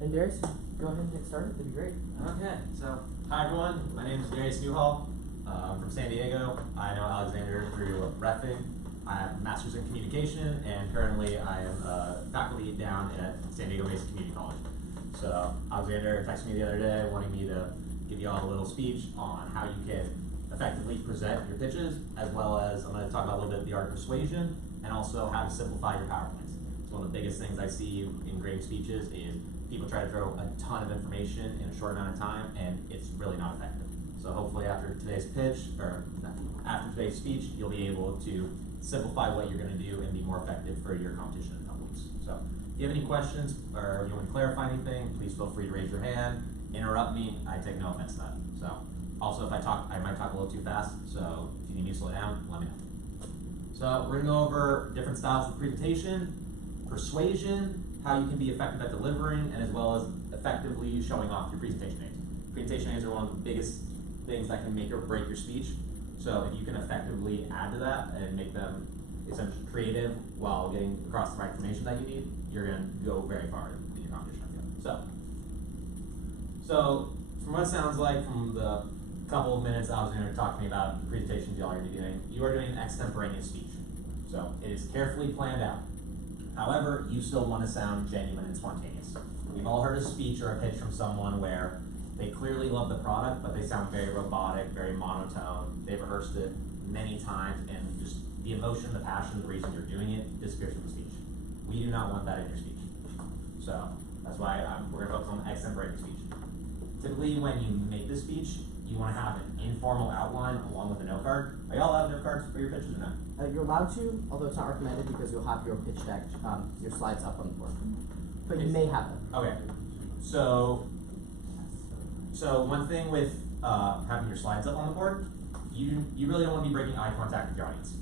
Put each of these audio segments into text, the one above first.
And Darius, go ahead and get started. That'd be great. Okay, so hi everyone. My name is Darius Newhall. I'm from San Diego. I know Alexander through reffing. I have a master's in communication, and currently I am faculty down at San Diego Basic Community College. So Alexander texted me the other day wanting me to give you all a little speech on how you can effectively present your pitches, as well as I'm going to talk about a little bit of the art of persuasion, and also how to simplify your PowerPoints. So one of the biggest things I see in grading speeches is people try to throw a ton of information in a short amount of time, and it's really not effective. So hopefully after today's pitch, or after today's speech, you'll be able to simplify what you're going to do and be more effective for your competition in a couple weeks. So if you have any questions or you want to clarify anything, please feel free to raise your hand, interrupt me. I take no offense to that. So also if I might talk a little too fast, so if you need me to slow down, let me know. So we're going to go over different styles of presentation, persuasion, how you can be effective at delivering, and as well as effectively showing off your presentation aids. Presentation aids are one of the biggest things that can make or break your speech. So if you can effectively add to that and make them essentially creative while getting across the right information that you need, you're going to go very far in your competition, I feel. So from what it sounds like from the couple of minutes Alexander talked to me about the presentations y'all are going to be doing, you are doing an extemporaneous speech. So it is carefully planned out. However, you still want to sound genuine and spontaneous. We've all heard a speech or a pitch from someone where they clearly love the product, but they sound very robotic, very monotone. They've rehearsed it many times, and just the emotion, the passion, the reason you're doing it disappears from the speech. We do not want that in your speech. So that's why we're going to focus on the extemporaneous speech. Typically, when you make this speech, you want to have an informal outline along with a note card. Are y'all allowed note cards for your pitches or not? You're allowed to, although it's not recommended because you'll have your pitch deck, your slides up on the board. But you may have them. Okay. So one thing with having your slides up on the board, you really don't want to be breaking eye contact with your audience.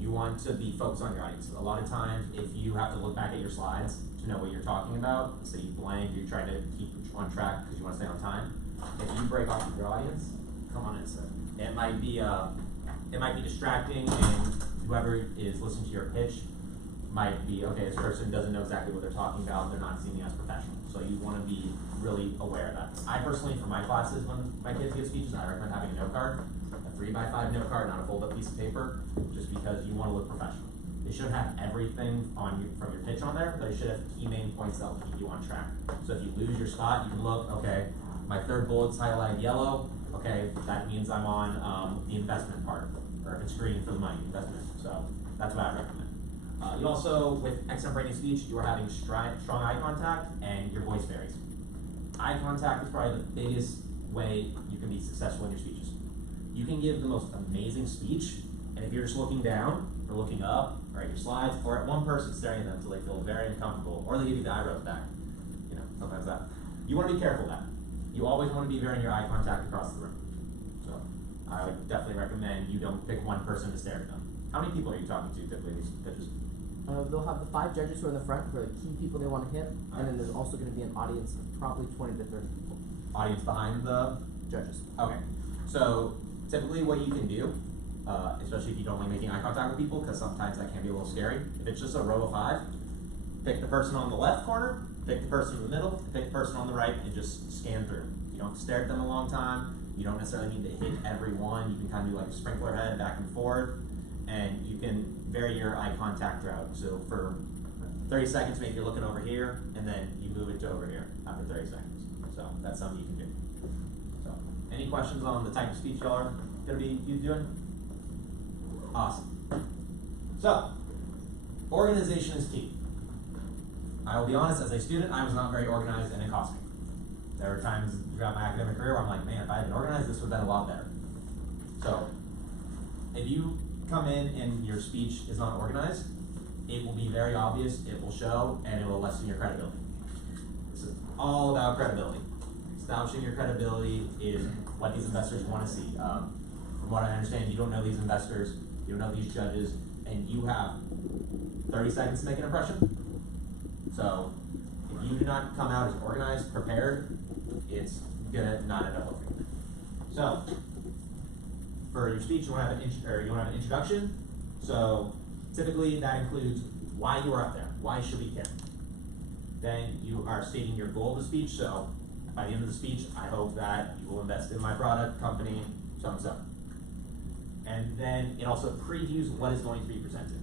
You want to be focused on your audience. A lot of times, if you have to look back at your slides to know what you're talking about, say you blank, you're trying to keep on track because you want to stay on time. If you break off with your audience, come on in, sir. It might be distracting, and whoever is listening to your pitch might be, okay, this person doesn't know exactly what they're talking about, they're not seeing me as professional. So you want to be really aware of that. I personally, for my classes, when my kids give speeches, I recommend having a note card, a 3x5 note card, not a fold-up piece of paper, just because you want to look professional. They shouldn't have everything on you from your pitch on there, but it should have key main points that will keep you on track. So if you lose your spot, you can look, okay, my third bullet's highlighted yellow, okay, that means I'm on the investment part, or if it's green for the money, investment. So that's what I recommend. You also, with extemporaneous speech, you are having strong eye contact, and your voice varies. Eye contact is probably the biggest way you can be successful in your speeches. You can give the most amazing speech, and if you're just looking down, or looking up, or at your slides, or at one person staring at them until they feel very uncomfortable, or they give you the eyebrows back, sometimes that. You want to be careful of that. You always want to be very in your eye contact across the room. So I would definitely recommend you don't pick one person to stare at them. How many people are you talking to typically in these pitches? They'll have the 5 judges who are in the front, who are the key people they want to hit, and then there's also going to be an audience of probably 20 to 30 people. Audience behind the judges. Okay. So typically what you can do, especially if you don't like making eye contact with people, because sometimes that can be a little scary. If it's just a row of 5, pick the person on the left corner, pick the person in the middle, pick the person on the right, and just scan through. You don't stare at them a long time. You don't necessarily need to hit every one. You can kind of do like a sprinkler head back and forth, and you can vary your eye contact throughout. So for 30 seconds, maybe you're looking over here, and then you move it to over here after 30 seconds. So that's something you can do. So any questions on the type of speech y'all are going to be doing? Awesome. So organization is key. I will be honest, as a student, I was not very organized, and it cost me. There were times throughout my academic career where I'm like, man, if I had been organized, this would have been a lot better. So if you come in and your speech is not organized, it will be very obvious, it will show, and it will lessen your credibility. This is all about credibility. Establishing your credibility is what these investors want to see. From what I understand, you don't know these investors, you don't know these judges, and you have 30 seconds to make an impression. So if you do not come out as organized, prepared, it's gonna not end up working. So for your speech, you want to have an introduction. So typically that includes why you are up there. Why should we care? Then you are stating your goal of the speech, so by the end of the speech, I hope that you will invest in my product, company, so and so. And then it also previews what is going to be presented.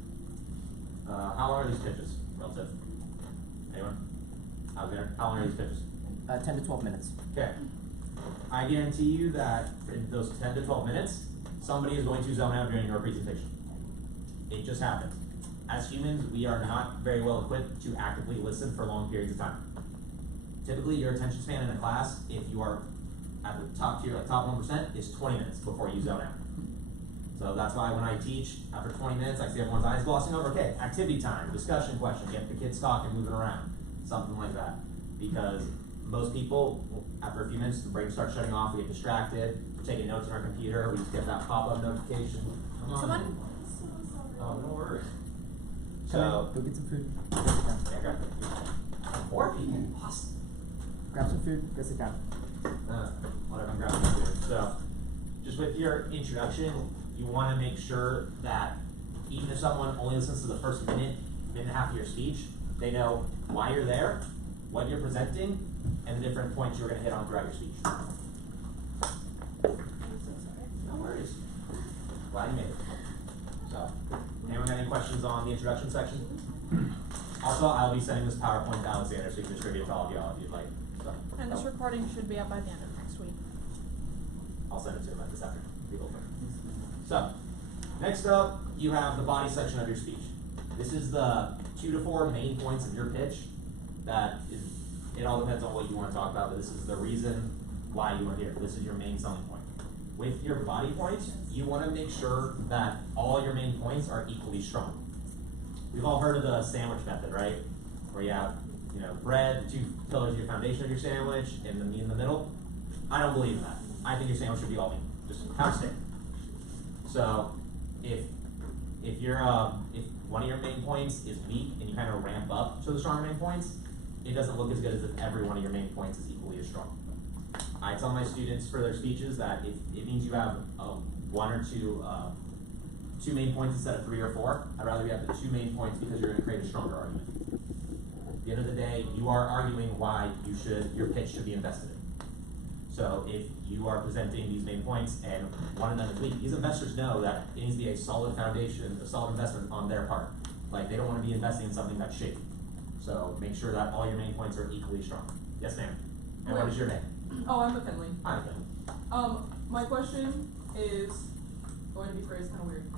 How long are these pitches, relative? Anyone? How long are these pitches? 10 to 12 minutes. Okay. I guarantee you that in those 10 to 12 minutes, somebody is going to zone out during your presentation. It just happens. As humans, we are not very well equipped to actively listen for long periods of time. Typically, your attention span in a class, if you are at the top tier, like top 1%, is 20 minutes before you zone out. So that's why when I teach, after 20 minutes, I see everyone's eyes glossing over, okay, activity time, discussion question, get the kids talking, moving around, something like that. Because most people, after a few minutes, the brain starts shutting off, we get distracted, we're taking notes on our computer, we just get that pop-up notification. Come on. Someone? Oh, no worries. Come So, in, go get some food. Go sit down. yeah, grab it. 4 people, awesome. Grab some food, go sit down. Whatever, I'm grabbing the food. So, just with your introduction, you want to make sure that even if someone only listens to the first minute and a half of your speech, they know why you're there, what you're presenting, and the different points you're going to hit on throughout your speech. No worries. Glad you made it. So, anyone got any questions on the introduction section? Also, I'll be sending this PowerPoint to Alexander so you can distribute it to all of y'all if you'd like. So, And this recording should be up by the end of next week. I'll send it to him this afternoon. So, next up, you have the body section of your speech. This is the 2 to 4 main points of your pitch. That is, it all depends on what you want to talk about, but this is the reason why you are here. This is your main selling point. With your body points, you want to make sure that all your main points are equally strong. We've all heard of the sandwich method, right? Where you have, bread, 2 pillars of your foundation of your sandwich, and the meat in the middle. I don't believe in that. I think your sandwich should be all meat. Just have a steak. So, if one of your main points is weak and you kind of ramp up to the stronger main points, it doesn't look as good as if every one of your main points is equally as strong. I tell my students for their speeches that if it means you have 1 or 2 main points instead of 3 or 4, I'd rather you have the 2 main points because you're going to create a stronger argument. At the end of the day, you are arguing why your pitch should be invested in. So if you are presenting these main points and one of them is weak, these investors know that it needs to be a solid foundation, a solid investment on their part. Like, they don't want to be investing in something that's shaky. So make sure that all your main points are equally strong. Yes, ma'am. And what is your name? Oh, I'm McKinley. Hi, McKinley. My question is going to be phrased kind of weird.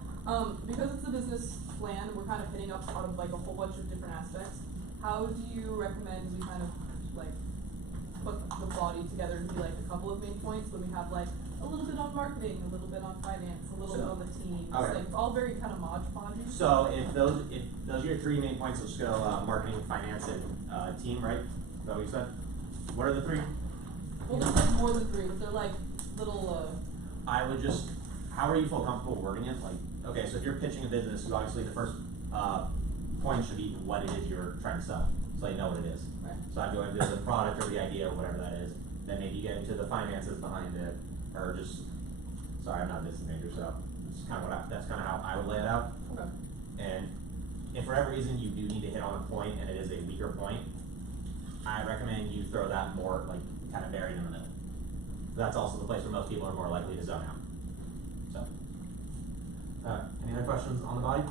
Because it's a business plan, we're kind of hitting up out of like a whole bunch of different aspects. How do you recommend we kind of like put the body together to be like a couple of main points when we have like a little bit on marketing, a little bit on finance, a little bit on the team. It's okay. like all very kind of modge-podgy. So if those are your 3 main points, let's go marketing, finance, and team, right? Is that what you said? What are the 3? Well, there's like more than 3, but they're like little. I would just, however you feel comfortable wording it, like, okay, so if you're pitching a business, you obviously the first point should be what it is you're trying to sell, so you know what it is. Right. So I'd go into the product or the idea or whatever that is, then maybe you get into the finances behind it, or just, sorry, I'm not a business major, so it's kind of that's kind of how I would lay it out. Okay. And if for whatever reason you do need to hit on a point and it is a weaker point, I recommend you throw that more, like, kind of buried in the middle. That's also the place where most people are more likely to zone out. So, any other questions on the body?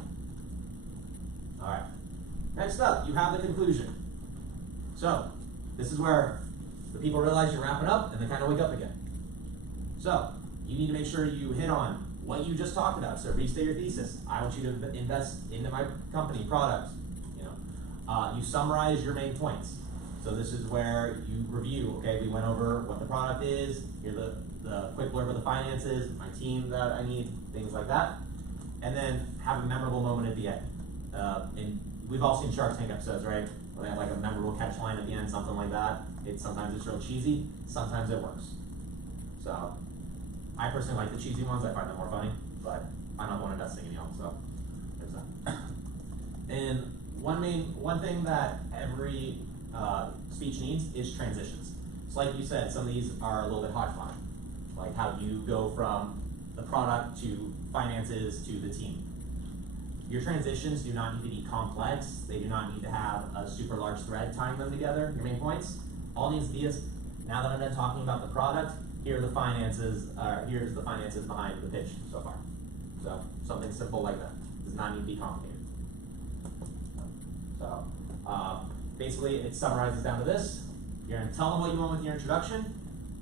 Alright. Next up, you have the conclusion. So, this is where the people realize you're wrapping up and they kind of wake up again. So, you need to make sure you hit on what you just talked about. So, restate your thesis. I want you to invest into my company, product. You summarize your main points. So this is where you review, okay, we went over what the product is, here's the quick blurb of the finances, my team that I need, things like that. And then have a memorable moment at the end. And we've all seen Shark Tank episodes, right? Where they have like a memorable catch line at the end, something like that. Sometimes it's real cheesy, sometimes it works. So, I personally like the cheesy ones, I find them more funny, but I'm not the one investing in y'all, so there's that. And one thing that every speech needs is transitions. So like you said, some of these are a little bit hodgepodge. Like how do you go from the product to finances to the team? Your transitions do not need to be complex. They do not need to have a super large thread tying them together, your main points. All it needs to be is, now that I'm done talking about the product, here's the finances behind the pitch so far. So, something simple like that. Does not need to be complicated. So, basically it summarizes down to this. You're gonna tell them what you want with your introduction,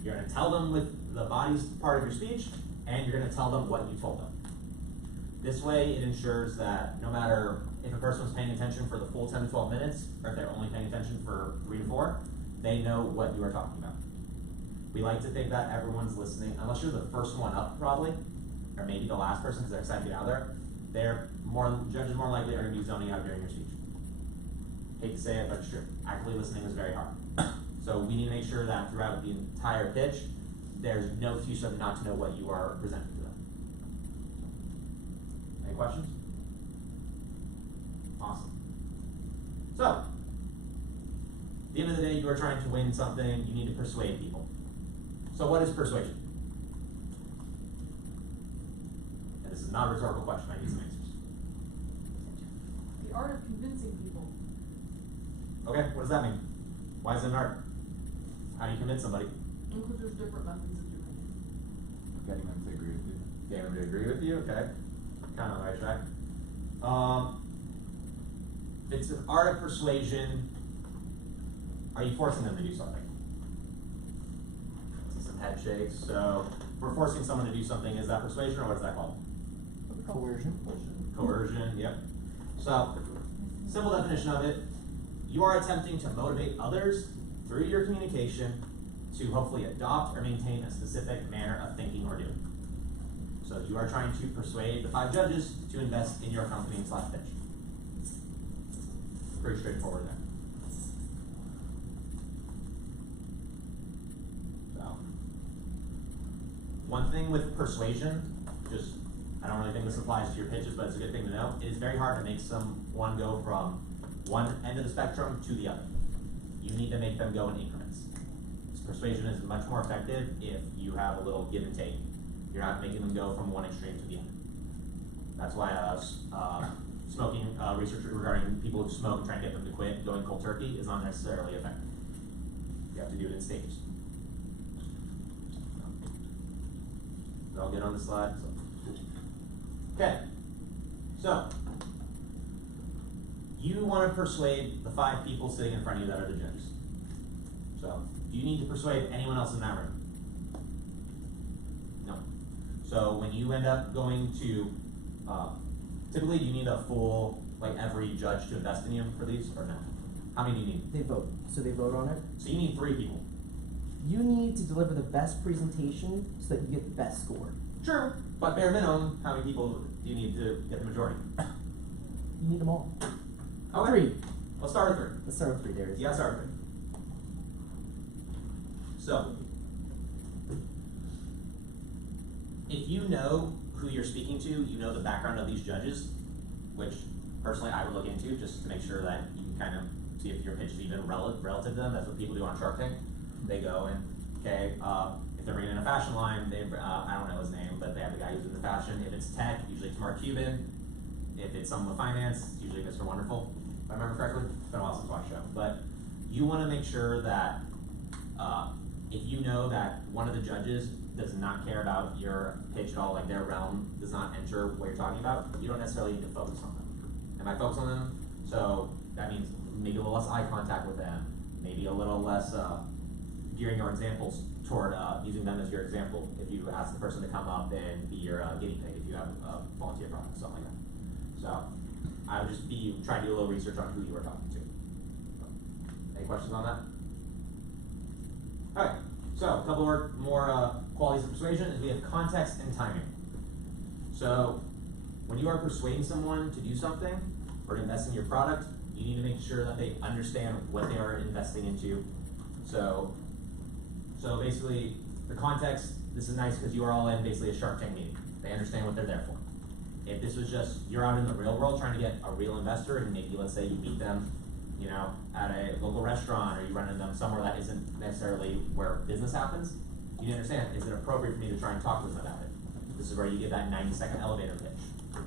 you're gonna tell them with the body's part of your speech, and you're gonna tell them what you told them. This way, it ensures that no matter if a person was paying attention for the full 10 to 12 minutes, or if they're only paying attention for 3 to 4, they know what you are talking about. We like to think that everyone's listening, unless you're the first one up probably, or maybe the last person because they're excited to get out there. Judges more likely are going to be zoning out during your speech. Hate to say it, but it's true. Actively listening is very hard. So we need to make sure that throughout the entire pitch, there's no excuse for them not to know what you are presenting to them. Any questions? Awesome. So, at the end of the day, you are trying to win something, you need to persuade people. So what is persuasion? And this is not a rhetorical question, I need some answers. The art of convincing people. Okay, what does that mean? Why is it an art? How do you convince somebody? Because there's different methods of doing it. Getting them to agree with you. Getting them to agree with you, okay. Kind of on the right track. It's an art of persuasion. Are you forcing them to do something? See some head shakes. So, if we're forcing someone to do something, is that persuasion or what is that called? Coercion. Coercion, yep. So, simple definition of it, you are attempting to motivate others through your communication to hopefully adopt or maintain a specific manner of thinking or doing. So you are trying to persuade the 5 judges to invest in your company / pitch. Pretty straightforward there. So, one thing with persuasion, I don't really think this applies to your pitches, but it's a good thing to know. It is very hard to make someone go from one end of the spectrum to the other. You need to make them go in increments. Persuasion is much more effective if you have a little give and take. You're not making them go from one extreme to the other. That's why smoking research regarding people who smoke and trying to get them to quit, going cold turkey, is not necessarily effective. You have to do it in stages. So I'll get on the slide. Okay, so you want to persuade the 5 people sitting in front of you that are the judges. So, do you need to persuade anyone else in that room? No. So, when you end up going to, typically you need a full, every judge to invest in you for these, or no? How many do you need? They vote. So they vote on it. So you need 3 people. You need to deliver the best presentation so that you get the best score. Sure. But bare minimum, how many people do you need to get the majority? You need them all. Okay. 3. Let's start with 3. Let's start with 3, Darius. Yeah, start with 3. So, if you know who you're speaking to, you know the background of these judges, which personally I would look into just to make sure that you can kind of see if your pitch is even relative to them. That's what people do on Shark Tank. They go and, okay, if they're bringing in a fashion line, they I don't know his name, but they have the guy who's in the fashion. If it's tech, usually it's Mark Cuban. If it's someone with finance, it's usually Mr. Wonderful, if I remember correctly. It's been a while since I watched the show. But you want to make sure that if you know that one of the judges does not care about your pitch at all, like their realm does not enter what you're talking about, you don't necessarily need to focus on them. Am I focused on them? So that means maybe a little less eye contact with them, maybe a little less gearing your examples toward using them as your example. If you ask the person to come up and be your guinea pig, if you have a volunteer product, something like that. So I would just be trying to do a little research on who you were talking to. Any questions on that? Alright, so a couple more qualities of persuasion is we have context and timing. So when you are persuading someone to do something or to invest in your product, you need to make sure that they understand what they are investing into. So basically, the context, this is nice because you are all in basically a Shark Tank meeting. They understand what they're there for. If this was just, you're out in the real world trying to get a real investor, and maybe let's say you meet them, at a local restaurant, or you run into them somewhere that isn't necessarily where business happens, you need to understand, is it appropriate for me to try and talk to them about it? This is where you get that 90-second elevator pitch.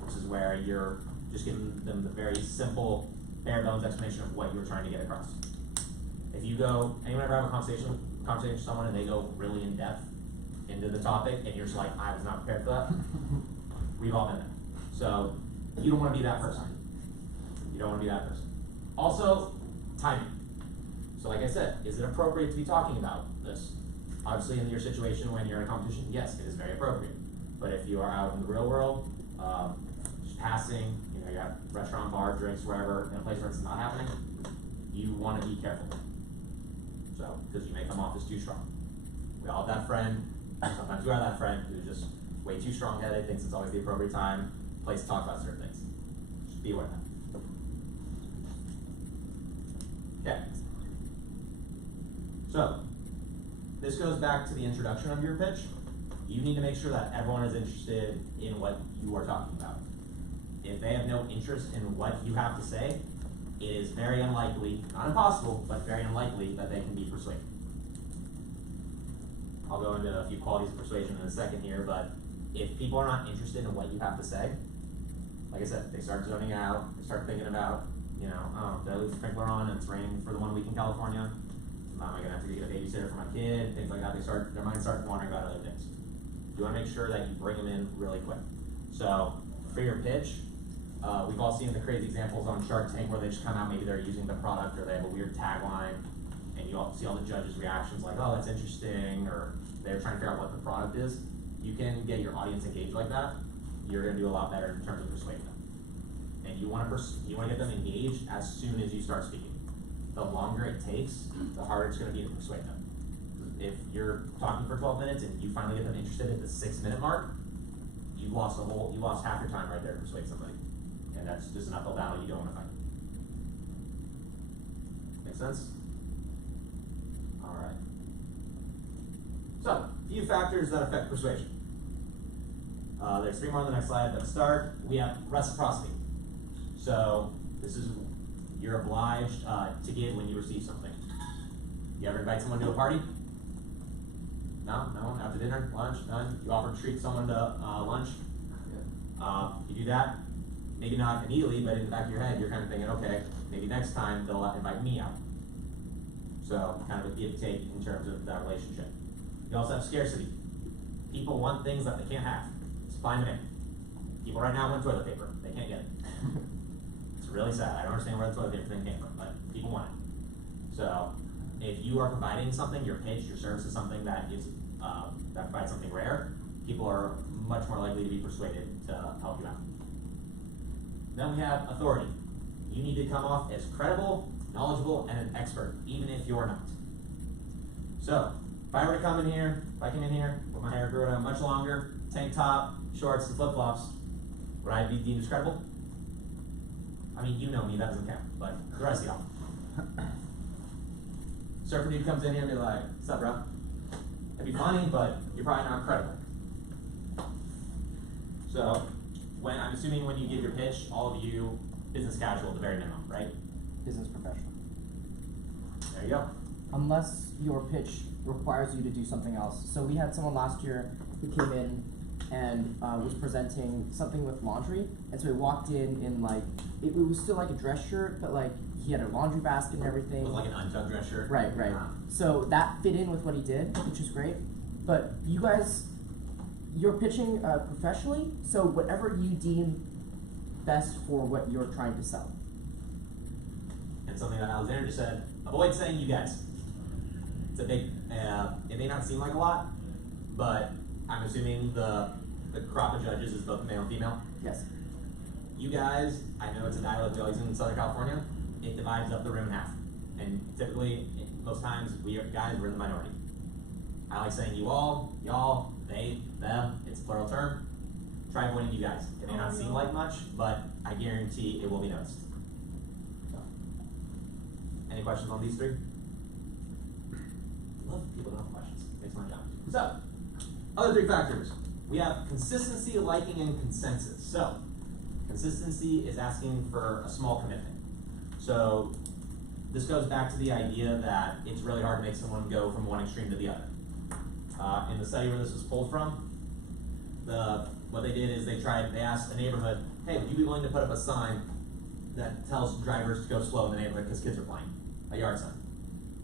This is where you're Just giving them the very simple, bare bones explanation of what you're trying to get across. If you go, anyone ever have a conversation with someone and they go really in depth into the topic and you're just like, I was not prepared for that? We've all been there. So you don't want to be that person. You don't want to be that person. Also, timing. So like I said, is it appropriate to be talking about this? Obviously in your situation when you're in a competition, yes, it is very appropriate. But if you are out in the real world, just passing, you know, you're at a restaurant, bar, drinks, wherever, in a place where it's not happening, you want to be careful. So, because you may come off as too strong. We all have that friend, sometimes we are that friend who's just way too strong-headed, thinks it's always the appropriate time, place to talk about certain things. Just be aware of that. Okay. So, this goes back to the introduction of your pitch. You need to make sure that everyone is interested in what you are talking about. If they have no interest in what you have to say, it is very unlikely, not impossible, but very unlikely that they can be persuaded. I'll go into a few qualities of persuasion in a second here, but if people are not interested in what you have to say, like I said, they start zoning out, they start thinking about, you know, oh, did I leave the sprinkler on and it's raining for the 1 week in California? Am I gonna have to get a babysitter for my kid? Things like that. Their minds start wandering about other things. You wanna make sure that you bring them in really quick. So, for your pitch, we've all seen the crazy examples on Shark Tank where they just come out, maybe they're using the product or they have a weird tagline, and you all see all the judges' reactions like, oh, that's interesting, or they're trying to figure out what the product is. You can get your audience engaged like that, you're gonna do a lot better in terms of persuading them. And you wanna get them engaged as soon as you start speaking. The longer it takes, the harder it's gonna be to persuade them. If you're talking for 12 minutes and you finally get them interested at the 6-minute mark, you lost half your time right there to persuade somebody. And that's just an uphill battle you don't wanna fight. Make sense? Alright. So, a few factors that affect persuasion. There's 3 more on the next slide, but to start, we have reciprocity. So, this is, you're obliged to give when you receive something. You ever invite someone to a party? No? No? After dinner? Lunch? None? You offer to treat someone to lunch? You do that? Maybe not immediately, but in the back of your head, you're kind of thinking, okay, maybe next time they'll invite me out. So, kind of a give-take in terms of that relationship. You also have scarcity. People want things that they can't have. Supply and demand. People right now want toilet paper. They can't get it. It's really sad. I don't understand where the toilet paper thing came from, but people want it. So, if you are providing something, your pitch, your service is something that is that provides something rare, people are much more likely to be persuaded to help you out. Then we have authority. You need to come off as credible, knowledgeable, and an expert, even if you're not. So, if I were to come in here, if I came in here with my hair grew out much longer, tank top, shorts, and flip-flops, would I be deemed as credible? I mean, you know me, that doesn't count, but the rest of y'all. Surfer dude comes in here and be like, what's up, bro? It'd be funny, but you're probably not credible. So, I'm assuming when you give your pitch, all of you, business casual at the very minimum, right? Business professional. There you go. Unless your pitch requires you to do something else. So we had someone last year who came in and was presenting something with laundry, and so he walked in like, it was still like a dress shirt, but like he had a laundry basket and everything. It was like an untucked dress shirt. Right. So that fit in with what he did, which is great. But you guys, you're pitching professionally, so whatever you deem best for what you're trying to sell. And something that Alexander just said, avoid saying you guys. It's a big, it may not seem like a lot, but I'm assuming the crop of judges is both male and female. Yes. You guys, I know it's a dialect we always use in Southern California, it divides up the room in half. And typically, most times, guys, we're in the minority. I like saying you all, y'all, they, them, it's a plural term. Try avoiding you guys. It may not seem like much, but I guarantee it will be noticed. So, any questions on these 3? Love people to have questions. Makes my job. So, other 3 factors. We have consistency, liking, and consensus. So, consistency is asking for a small commitment. So, this goes back to the idea that it's really hard to make someone go from one extreme to the other. In the study where this was pulled from, what they did is they asked a neighborhood, hey, would you be willing to put up a sign that tells drivers to go slow in the neighborhood because kids are playing? A yard sign.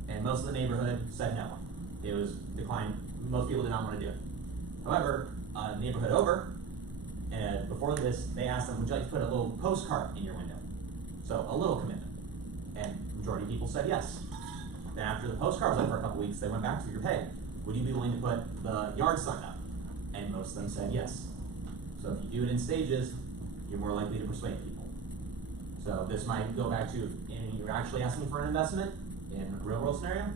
And most of the neighborhood said no. It was declined. Most people did not want to do it. However, a neighborhood over, and before this, they asked them, would you like to put a little postcard in your window? So a little commitment. And the majority of people said yes. Then after the postcard was up for a couple weeks, they went back to your hey, would you be willing to put the yard sign up? And most of them said yes. So if you do it in stages, you're more likely to persuade people. So this might go back to, if you're actually asking for an investment in a real world scenario,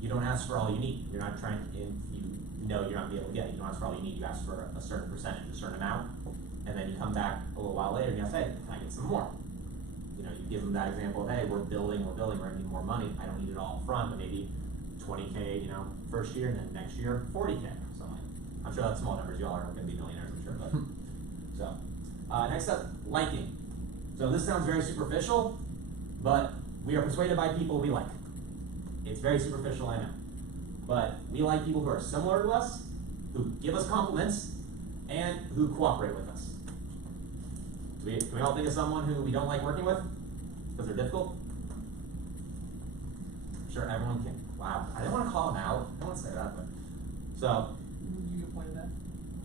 you don't ask for all you need. You're not trying, if you know you're not gonna be able to get it, you don't ask for all you need, you ask for a certain percentage, a certain amount, and then you come back a little while later and you ask, hey, can I get some more? You know, you give them that example of, hey, we're building, we're gonna need more money. I don't need it all up front, but maybe 20K, you know, first year, and then next year, 40K, something. I'm sure that's small numbers, y'all aren't gonna be millionaires, I'm sure, but. So, next up, liking. So this sounds very superficial, but we are persuaded by people we like. It's very superficial, I know. But we like people who are similar to us, who give us compliments, and who cooperate with us. Can we all think of someone who we don't like working with because they're difficult? I'm sure everyone can. Wow, I didn't want to call them out. I don't want to say that, but so. You get pointed at?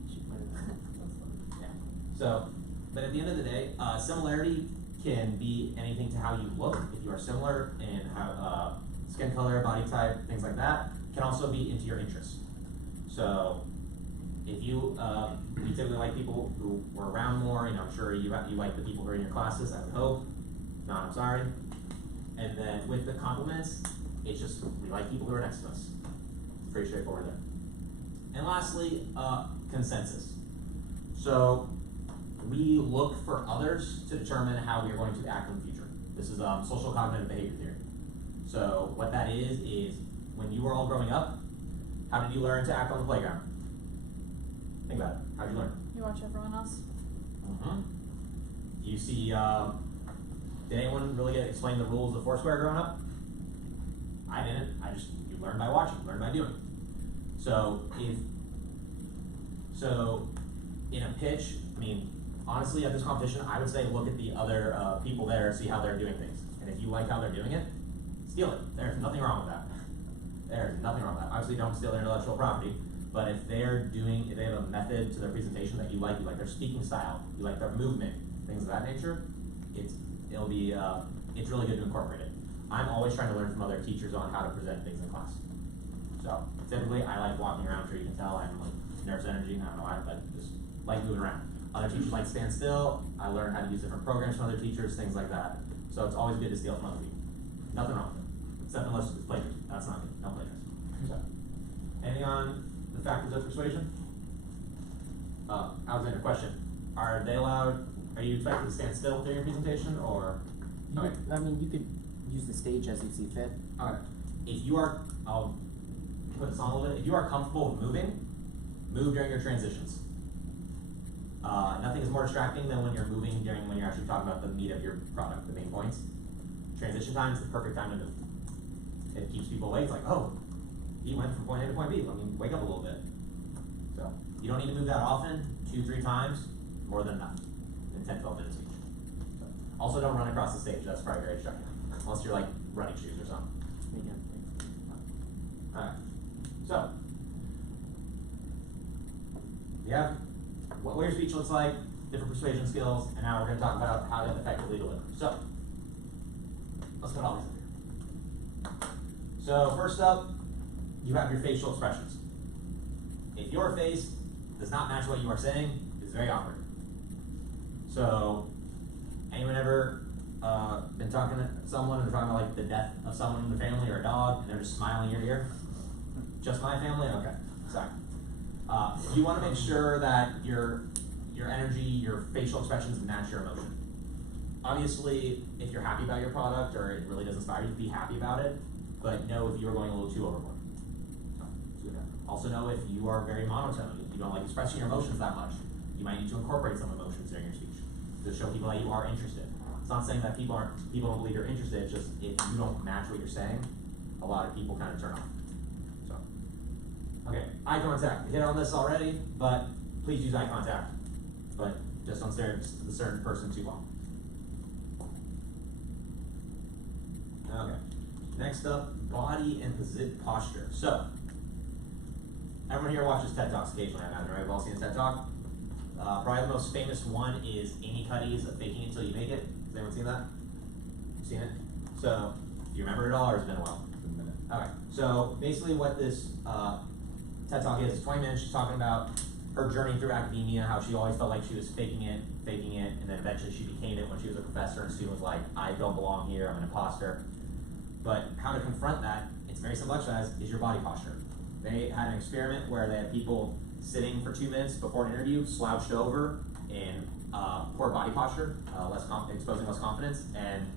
She pointed that. That's funny. Yeah. So, but at the end of the day, similarity can be anything to how you look. If you are similar in how skin color, body type, things like that, can also be into your interests. So, if you we typically like people who were around more. You know, I'm sure you like the people who are in your classes. I would hope. No, I'm sorry. And then with the compliments, it's just we like people who are next to us. Pretty straightforward there. And lastly, consensus. So we look for others to determine how we are going to act in the future. This is social cognitive behavior theory. So what that is when you were all growing up, how did you learn to act on the playground? Think about it. How did you learn? You watch everyone else. Mm-hmm. You see, did anyone really get explained the rules of Foursquare growing up? I didn't. You learn by watching, learn by doing. So in a pitch, I mean, honestly, at this competition, I would say look at the other people there, see how they're doing things. And if you like how they're doing it, steal it. There's nothing wrong with that. There's nothing wrong with that. Obviously, don't steal their intellectual property, but if they have a method to their presentation that you like their speaking style, you like their movement, things of that nature, it's really good to incorporate it. I'm always trying to learn from other teachers on how to present things in class. So typically, I like walking around. I'm sure you can tell I'm like nervous energy. I don't know why, but just like moving around. Other teachers like stand still. I learn how to use different programs from other teachers, things like that. So it's always good to steal from other people. Nothing wrong with it, except unless it's plagiarism. That's not good. No plagiarism. So, anything on the factors of persuasion? Alexander, question: are they allowed? Are you expected to stand still during your presentation, or? Okay. You could use the stage as you see fit. Alright. If you are, I'll put this on a little bit. If you are comfortable with moving, move during your transitions. Nothing is more distracting than when you're moving when you're actually talking about the meat of your product, the main points. Transition time is the perfect time to move. It keeps people awake. It's like, oh, he went from point A to point B. Let me wake up a little bit. So you don't need to move that often, 2-3 times, more than enough in 10-12 minutes each. So, also, don't run across the stage. That's probably very distracting. Unless you're like running shoes or something. Alright. So you have what your speech looks like, different persuasion skills, and now we're going to talk about how to effectively deliver. So let's put all these up here. So first up, you have your facial expressions. If your face does not match what you are saying, it's very awkward. So anyone ever been talking to someone and they're talking about like the death of someone in the family or a dog, and they're just smiling ear to ear? Just my family? Okay, sorry. You want to make sure that your energy, your facial expressions match your emotion. Obviously, if you're happy about your product or it really does inspire you, be happy about it, but know if you are going a little too overboard. Also know if you are very monotone, if you don't like expressing your emotions that much, you might need to incorporate some emotions during your speech to show people that you are interested. It's not saying that people don't believe you're interested, it's just if you don't match what you're saying, a lot of people kind of turn off. So, okay, eye contact. We hit on this already, but please use eye contact. But just don't stare at the certain person too long. Okay. Next up, body and posture. So, everyone here watches TED Talks occasionally, I imagine, right? We've all seen a TED Talk. Probably the most famous one is Amy Cuddy's Faking It Till You Make It. Has anyone seen that? Seen it? So, do you remember it all, or has it been a while? Okay. So, basically what this TED Talk is 20 minutes. She's talking about her journey through academia, how she always felt like she was faking it, and then eventually she became it when she was a professor, and student was like, I don't belong here, I'm an imposter. But how to confront that, it's very simple exercise, is your body posture. They had an experiment where they had people sitting for 2 minutes before an interview, slouched over in poor body posture, exposing less confidence, and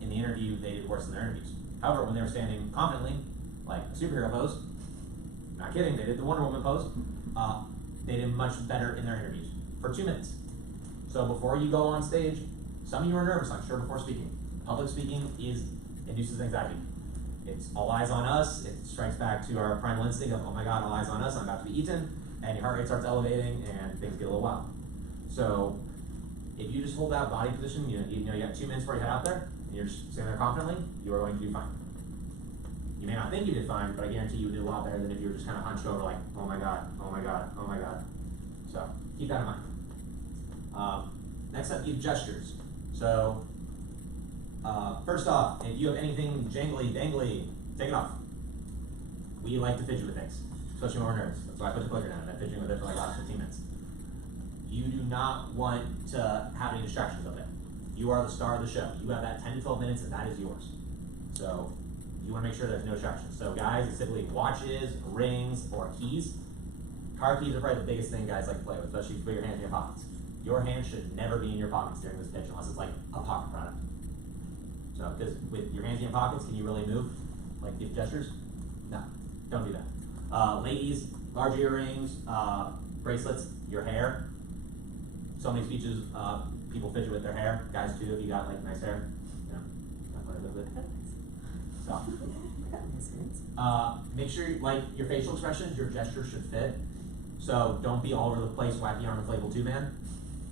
in the interview, they did worse in their interviews. However, when they were standing confidently, like a superhero pose, not kidding, they did the Wonder Woman pose, they did much better in their interviews for 2 minutes. So before you go on stage, some of you are nervous, I'm sure, before speaking. Public speaking induces anxiety. It's all eyes on us. It strikes back to our primal instinct of, oh my God, all eyes on us, I'm about to be eaten, and your heart rate starts elevating and things get a little wild. So if you just hold that body position, you got 2 minutes before you head out there, and you're just sitting there confidently, you are going to do fine. You may not think you did fine, but I guarantee you did a lot better than if you were just kind of hunched over like, oh my God, oh my God, oh my God. So keep that in mind. Next up, use gestures. So first off, if you have anything jangly, dangly, take it off. We like to fidget with things, especially when we're nervous. That's why I put the clicker down and I'm fidgeting with it for like the last 15 minutes. You do not want to have any distractions of it. You are the star of the show. You have that 10 to 12 minutes and that is yours. So you want to make sure there's no distractions. So guys, it's typically watches, rings, or keys. Car keys are probably the biggest thing guys like to play with, especially if you put your hands in your pockets. Your hands should never be in your pockets during this pitch unless it's like a pocket product. So, because with your hands in your pockets, can you really move? Like give gestures? No, don't do that. Ladies, large earrings, bracelets, your hair. So many speeches, people fidget with their hair. Guys too, if you got like nice hair, you know, that's what I live with. So, make sure like your facial expressions, your gestures should fit. So don't be all over the place, wacky arm inflatable tube man.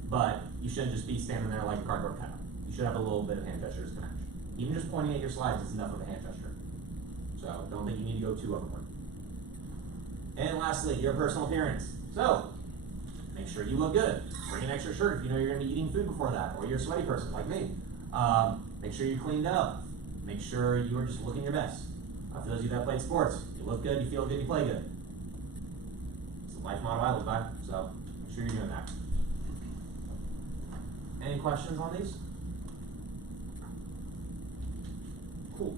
But you shouldn't just be standing there like a cardboard cutout. You should have a little bit of hand gestures to match. Even just pointing at your slides is enough of a hand gesture. So don't think you need to go too overboard. And lastly, your personal appearance. So make sure you look good. Bring an extra shirt if you know you're going to be eating food before that, or you're a sweaty person like me. Make sure you're cleaned up. Make sure you are just looking your best. For those of you that played sports, you look good, you feel good, you play good. It's the life motto I live by, so make sure you're doing that. Any questions on these? Cool.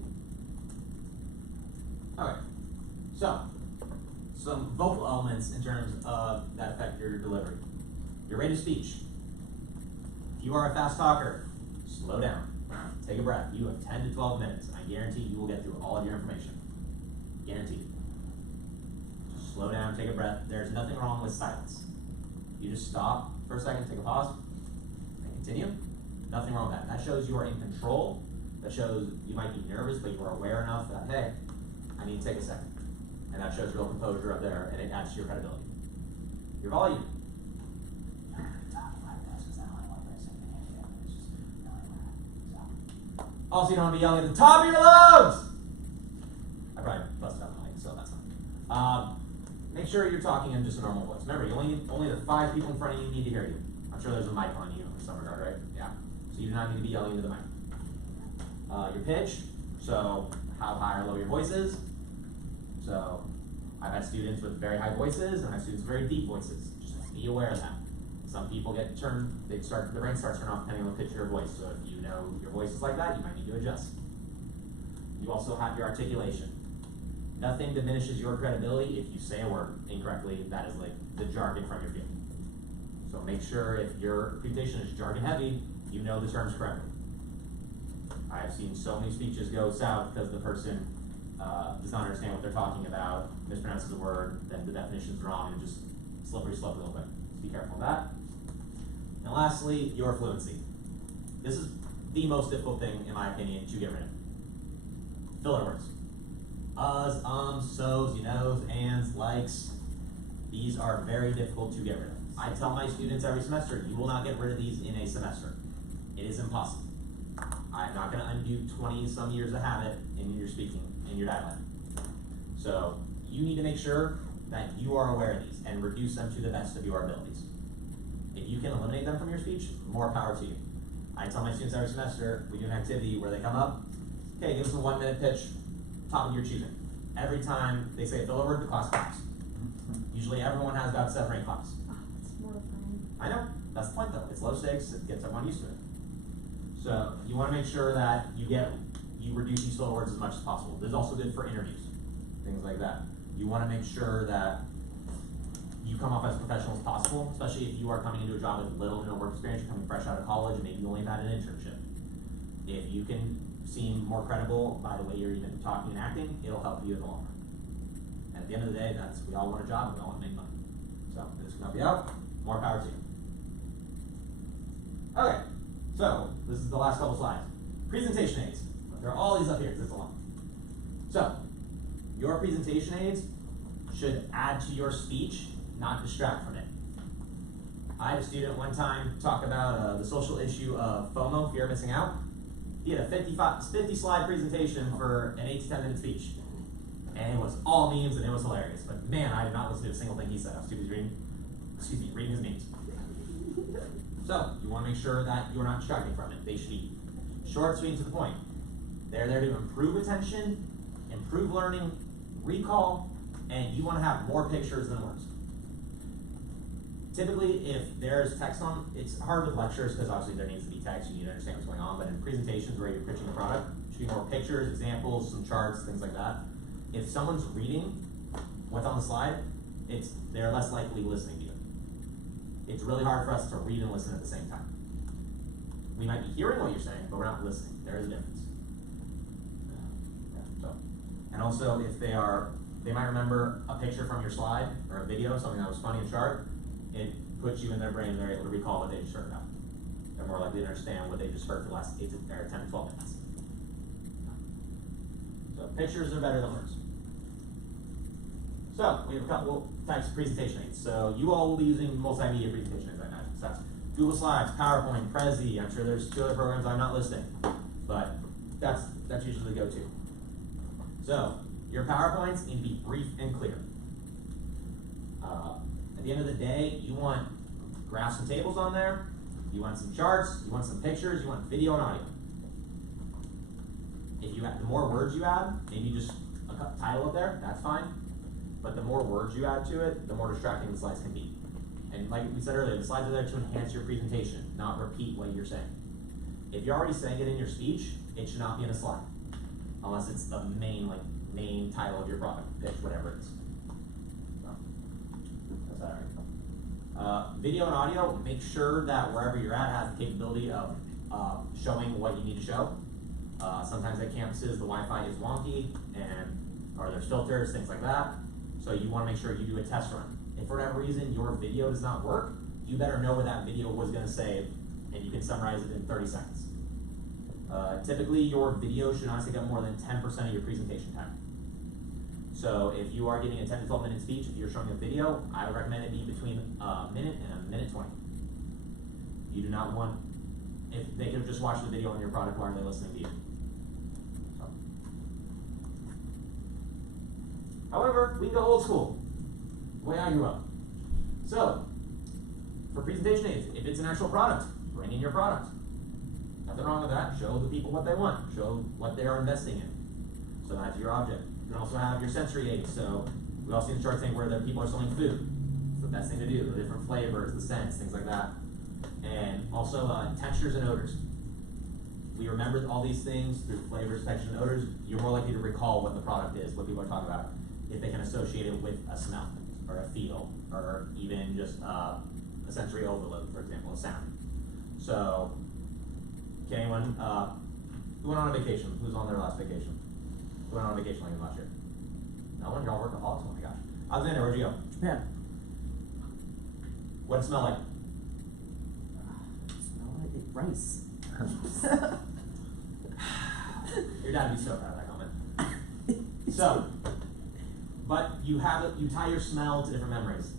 Alright, so some vocal elements in terms of that affect your delivery. Your rate of speech. If you are a fast talker, slow down. Take a breath. You have 10 to 12 minutes, and I guarantee you will get through all of your information. Guaranteed. Just slow down, take a breath. There's nothing wrong with silence. You just stop for a second, take a pause, and continue. Nothing wrong with that. That shows you are in control. That shows you might be nervous, but you are aware enough that, hey, I need to take a second. And that shows real composure up there, and it adds to your credibility. Your volume. Also, you don't want to be yelling at the top of your lungs! I probably busted out the mic, so that's fine. Make sure you're talking in just a normal voice. Remember, only the 5 people in front of you need to hear you. I'm sure there's a mic on you in some regard, right? Yeah. So you do not need to be yelling into the mic. Your pitch, so how high or low your voice is. So I've had students with very high voices, and I have students with very deep voices. Just be aware of that. Some people get turned, the brain starts turning off depending on the pitch of your voice. So if you know your voice is like that, you might need to adjust. You also have your articulation. Nothing diminishes your credibility if you say a word incorrectly. That is like the jargon from your field. So make sure if your presentation is jargon heavy, you know the terms correctly. I have seen so many speeches go south because the person does not understand what they're talking about, mispronounces the word, then the definition is wrong, and just slippery slope a little bit. So be careful of that. And lastly, your fluency. This is the most difficult thing, in my opinion, to get rid of. Filler words. So's, you knows, ands, likes. These are very difficult to get rid of. I tell my students every semester, you will not get rid of these in a semester. It is impossible. I'm not gonna undo 20 some years of habit in your speaking, in your dialect. So you need to make sure that you are aware of these and reduce them to the best of your abilities. If you can eliminate them from your speech, more power to you. I tell my students every semester, we do an activity where they come up, okay, give us a 1 minute pitch, topic you're choosing. Every time they say a filler word, the class claps. Usually everyone has about 7 or 8 claps. It's mortifying. I know, that's the point though. It's low stakes, it gets everyone used to it. So you want to make sure that you reduce these filler words as much as possible. This is also good for interviews, things like that. You want to make sure that you come off as professional as possible, especially if you are coming into a job with little to no work experience, you're coming fresh out of college, and maybe you only have had an internship. If you can seem more credible by the way you're even talking and acting, it'll help you in the long run. At the end of the day, we all want a job and we all want to make money. So if this can help you out, more power to you. Okay, so this is the last couple slides. Presentation aids. There are all these up here because it's a lot. So your presentation aids should add to your speech, not distract from it. I had a student one time talk about the social issue of FOMO, fear of missing out. He had a 50 slide presentation for an 8 to 10 minute speech. And it was all memes and it was hilarious. But man, I did not listen to a single thing he said. I was too busy reading his memes. So you want to make sure that you're not distracting from it. They should be short, sweet, and to the point. They're there to improve attention, improve learning, recall, and you want to have more pictures than words. Typically, if there's text on, it's hard with lectures because obviously there needs to be text, you need to understand what's going on, but in presentations where you're pitching the product, there should be more pictures, examples, some charts, things like that. If someone's reading what's on the slide, they're less likely listening to you. It's really hard for us to read and listen at the same time. We might be hearing what you're saying, but we're not listening. There is a difference. And also, if they might remember a picture from your slide or a video, something that was funny and sharp, it puts you in their brain and they're able to recall what they just heard about. They're more likely to understand what they just heard for the last 10 to 12 minutes. So pictures are better than words. So we have a couple types of presentation aids. So you all will be using multimedia presentation aids, I imagine. So that's Google Slides, PowerPoint, Prezi. I'm sure there's 2 other programs I'm not listing, but that's usually the go-to. So your PowerPoints need to be brief and clear. At the end of the day, you want graphs and tables on there, you want some charts, you want some pictures, you want video and audio. If you the more words you add, maybe just a title up there, that's fine. But the more words you add to it, the more distracting the slides can be. And like we said earlier, the slides are there to enhance your presentation, not repeat what you're saying. If you're already saying it in your speech, it should not be in a slide. Unless it's the main title of your product, pitch, whatever it is. So, that's that already. Video and audio, make sure that wherever you're at has the capability of showing what you need to show. Sometimes at campuses the Wi-Fi is wonky or there's filters, things like that. So you want to make sure you do a test run. If for whatever reason your video does not work, you better know what that video was going to say and you can summarize it in 30 seconds. Typically, your video should not take up more than 10% of your presentation time. So if you are giving a 10 to 12 minute speech, if you're showing a video, I would recommend it be between a minute and a minute 20. You do not want, if they could have just watched the video on your product, why are they listening to you? So. However, we can go old school, the way I grew up. So, for presentation aids, if it's an actual product, bring in your product. Nothing wrong with that. Show the people what they want. Show what they are investing in. So that's your object. You can also have your sensory aids. So we all see the chart saying where the people are selling food. It's the best thing to do. The different flavors, the scents, things like that. And also textures and odors. We remember all these things through flavors, textures, and odors. You're more likely to recall what the product is, what people are talking about, if they can associate it with a smell or a feel or even just a sensory overload, for example, a sound. So. Okay, anyone, who went on a vacation? Who's on their last vacation? Who went on a vacation like last year? No one? Y'all workaholics? Oh my gosh. Alexander, where'd you go? Japan. What'd it smell like? Smell like rice. Your dad would be so proud of that comment. So, but you tie your smell to different memories.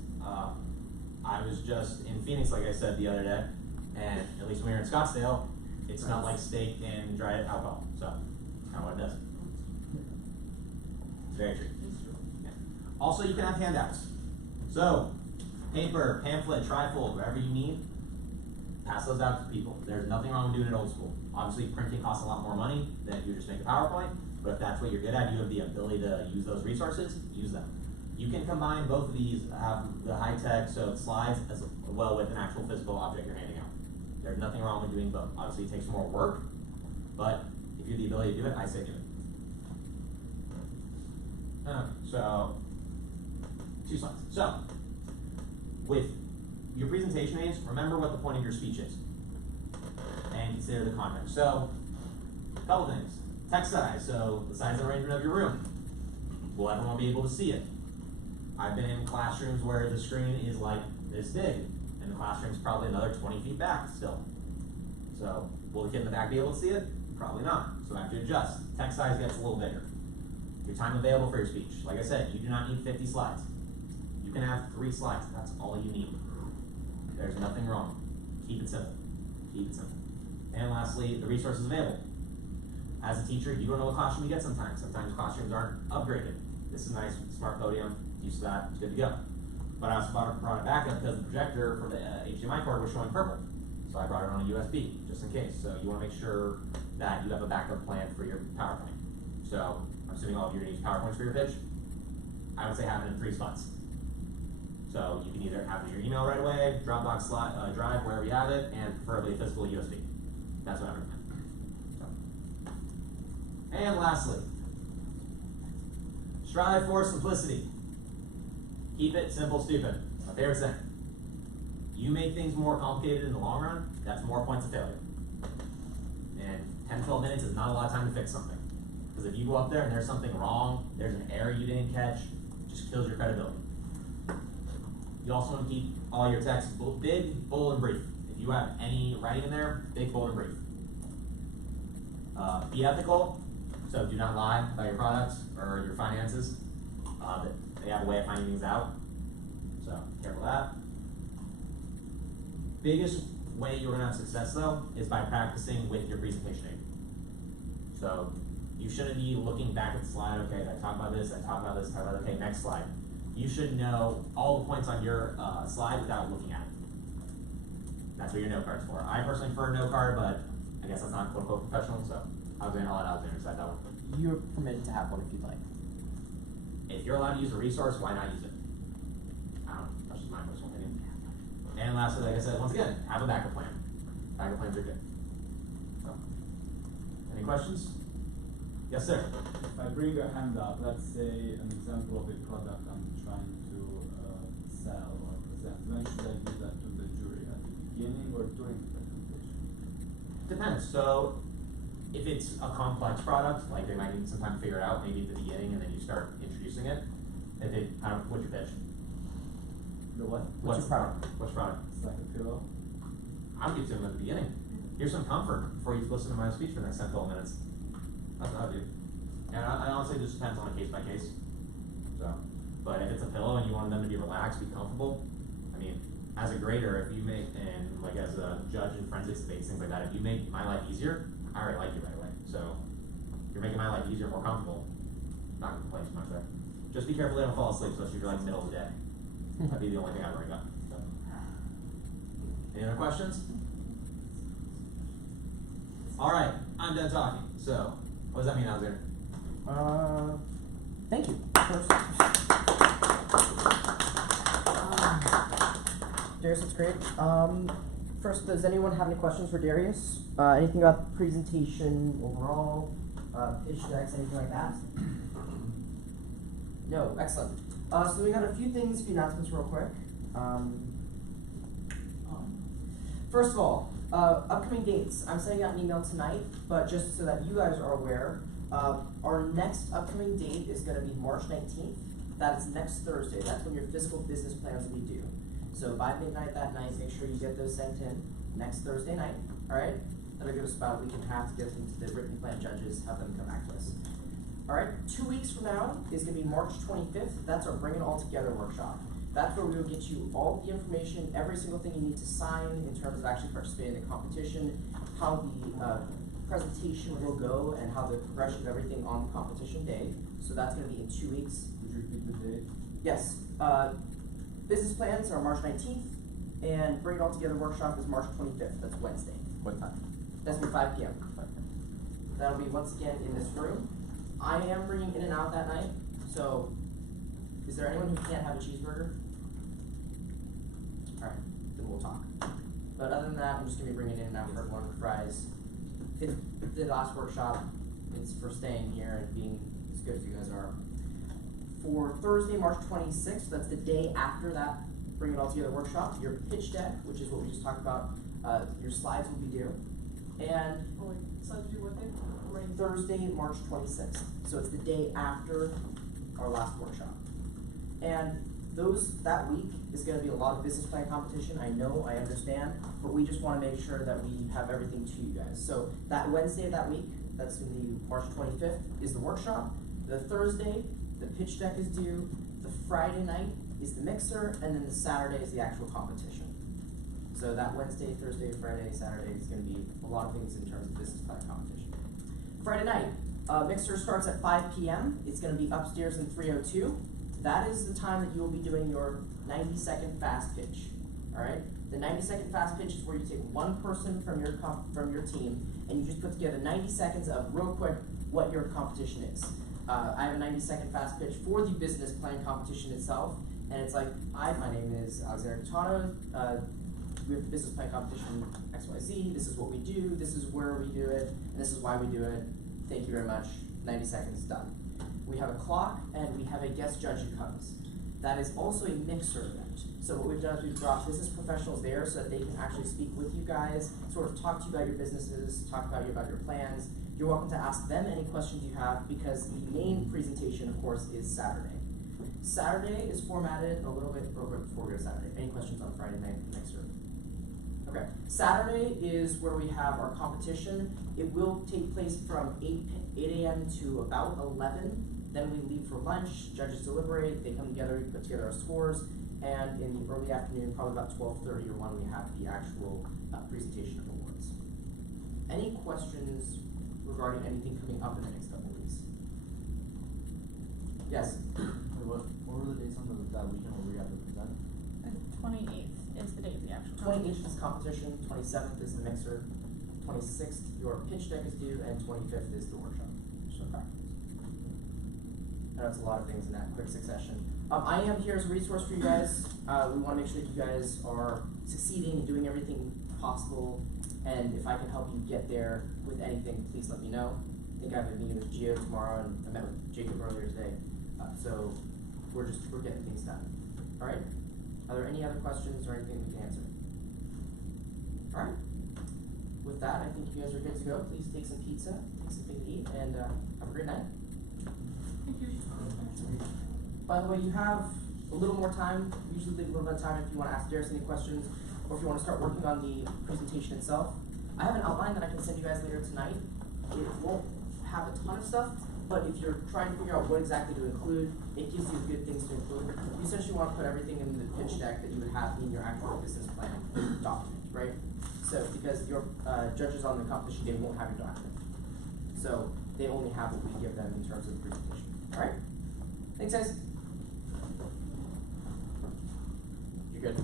I was just in Phoenix, like I said the other day, and at least when we were in Scottsdale, it smelled like steak and dry alcohol. So, that's kind of what it does. It's very true. Yeah. Also, you can have handouts. So, paper, pamphlet, trifold, whatever you need, pass those out to people. There's nothing wrong with doing it old school. Obviously, printing costs a lot more money than if you just make a PowerPoint, but if that's what you're good at, you have the ability to use those resources, use them. You can combine both of these, the high tech, so slides, as well with an actual physical object you're handing out. There's nothing wrong with doing both. Obviously, it takes more work, but if you have the ability to do it, I say do it. So, 2 slides. So, with your presentation aids, remember what the point of your speech is, and consider the context. So, a couple things. Text size, so the size and arrangement of your room. Will everyone be able to see it? I've been in classrooms where the screen is like this big, and the classroom's probably another 20 feet back still. So, will the kid in the back be able to see it? Probably not, so I have to adjust. Text size gets a little bigger. Your time available for your speech. Like I said, you do not need 50 slides. You can have 3 slides, that's all you need. There's nothing wrong. Keep it simple. Keep it simple. And lastly, the resources available. As a teacher, you don't know what classroom you get sometimes. Sometimes classrooms aren't upgraded. This is nice, smart podium, use that, it's good to go. But I also brought it back up because the projector for the HDMI cord was showing purple. So I brought it on a USB, just in case. So you want to make sure that you have a backup plan for your PowerPoint. So I'm assuming all of you are going to use PowerPoints for your pitch. I would say have it in 3 spots. So you can either have it in your email right away, Dropbox drive, wherever you have it, and preferably a physical USB. That's what I recommend. So. And lastly, strive for simplicity. Keep it simple, stupid. My favorite saying. You make things more complicated in the long run, that's more points of failure. And 10, 12 minutes is not a lot of time to fix something. Because if you go up there and there's something wrong, there's an error you didn't catch, it just kills your credibility. You also want to keep all your text big, bold, and brief. If you have any writing in there, big, bold, and brief. Be ethical, so do not lie about your products or your finances. They have a way of finding things out, so careful of that. Biggest way you're going to have success, though, is by practicing with your presentation aid. So you shouldn't be looking back at the slide, okay, I talk about this, I talk about this, okay, next slide. You should know all the points on your slide without looking at it. That's what your note card's for. I personally prefer a note card, but I guess that's not quote-unquote professional, so I'll let Alexander decide that one. You're permitted to have one if you'd like. If you're allowed to use a resource, why not use it? I don't know, that's just my personal opinion. And lastly, like I said, once again, have a backup plan. Backup plans are good. So, any questions? Yes, sir. If I bring a handout, let's say an example of a product I'm trying to sell or present, when should I give that to the jury? At the beginning or during the presentation? Depends. So, if it's a complex product, like they might need some time to figure it out, maybe at the beginning, and then you start introducing it. If they, I don't know, what's your pitch? The what? What's your product? What's your product? It's like a pillow. I would give it to them at the beginning. Here's some comfort before you listen to my speech for the next 10, 12 minutes. That's what I would do. And I honestly, this depends on a case by case. So, but if it's a pillow and you want them to be relaxed, be comfortable, I mean, as a grader, if you make, and like as a judge in forensics debates, things like that, if you make my life easier, I already like you right away. So, if you're making my life easier, more comfortable, not gonna complain too much there. Just be careful they don't fall asleep, especially if you're like middle of the day. That'd be the only thing I'd worry about. So. Any other questions? All right, I'm done talking. So, what does that mean, Alexander? Thank you. Darius, that's great. First, does anyone have any questions for Darius? Anything about the presentation overall, pitch decks, anything like that? No, excellent. So we got a few announcements real quick. First of all, upcoming dates. I'm sending out an email tonight, but just so that you guys are aware, our next upcoming date is going to be March 19th. That is next Thursday. That's when your physical business plans will be due. So by midnight that night, make sure you get those sent in next Thursday night. All right? That'll give us about a week and a half to get them to the written plan judges, have them come back to us. All right? 2 weeks from now is going to be March 25th. That's our Bring It All Together workshop. That's where we will get you all the information, every single thing you need to sign in terms of actually participating in the competition, how the presentation will go, and how the progression of everything on the competition day. So that's going to be in 2 weeks. Would you repeat the date? Yes. Business plans are March 19th, and Bring It All Together workshop is March 25th. That's Wednesday. What time? That's going to be 5 p.m. That'll be once again in this room. I am bringing in and out that night, so is there anyone who can't have a cheeseburger? Alright, then we'll talk. But other than that, I'm just going to be bringing in and out for everyone for fries. It's the last workshop. It's for staying here and being as good as you guys are. For Thursday, March 26th, that's the day after that Bring It All Together workshop, your pitch deck, which is what we just talked about, your slides will be due. And Oh wait, so do what day? Right. Thursday, March 26th. So it's the day after our last workshop. And that week is going to be a lot of business plan competition. I know, I understand, but we just want to make sure that we have everything to you guys. So that Wednesday of that week, that's in the March 25th, is the workshop. The Thursday, the pitch deck is due. The Friday night is the mixer, and then the Saturday is the actual competition. So that Wednesday, Thursday, Friday, Saturday is going to be a lot of things in terms of business plan competition. Friday night, mixer starts at 5 p.m. It's going to be upstairs in 302. That is the time that you will be doing your 90-second fast pitch. All right. The 90-second fast pitch is where you take one person from your team and you just put together 90 seconds of real quick what your competition is. I have a 90-second fast pitch for the business plan competition itself, and it's like, hi, my name is Alexander Catano. We have the business plan competition XYZ. This is what we do. This is where we do it, and this is why we do it. Thank you very much. 90 seconds done. We have a clock, and we have a guest judge who comes. That is also a mixer event. So what we've done is we've brought business professionals there so that they can actually speak with you guys, sort of talk to you about your businesses, talk about your plans. You're welcome to ask them any questions you have, because the main presentation, of course, is Saturday. Saturday is formatted a little bit real quick before we go to Saturday. Any questions on Friday night mixer? Okay. Saturday is where we have our competition. It will take place from 8 a.m. to about 11. Then we leave for lunch, judges deliberate, they come together, we put together our scores, and in the early afternoon, probably about 12:30 or 1, we have the actual presentation of awards. Any questions regarding anything coming up in the next couple of weeks? Yes? What were the dates on that weekend where we have to present? And 28th is the day of the actual 28th is competition, 27th is the mixer, 26th your pitch deck is due, and 25th is the workshop. Okay. I know it's a lot of things in that quick succession. I am here as a resource for you guys. We want to make sure that you guys are succeeding and doing everything possible. And if I can help you get there with anything, please let me know. I think I have a meeting with Gio tomorrow, and I met with Jacob earlier today. So we're getting things done. All right. Are there any other questions or anything we can answer? All right. With that, I think you guys are good to go. Please take some pizza, take something to eat, and have a great night. Thank you. By the way, you have a little more time. We usually leave a little bit of time if you want to ask Darius any questions, or if you want to start working on the presentation itself. I have an outline that I can send you guys later tonight. It won't have a ton of stuff, but if you're trying to figure out what exactly to include, it gives you good things to include. You essentially want to put everything in the pitch deck that you would have in your actual business plan document, right? So, because your judges on the competition day won't have your document. So, they only have what we give them in terms of the presentation. All right? Thanks, guys. You good?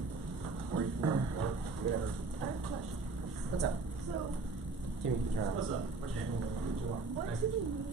Or you can or whatever. I have a question. What's up? So, Timmy, can you turn around? What's up? What's your name? what do we need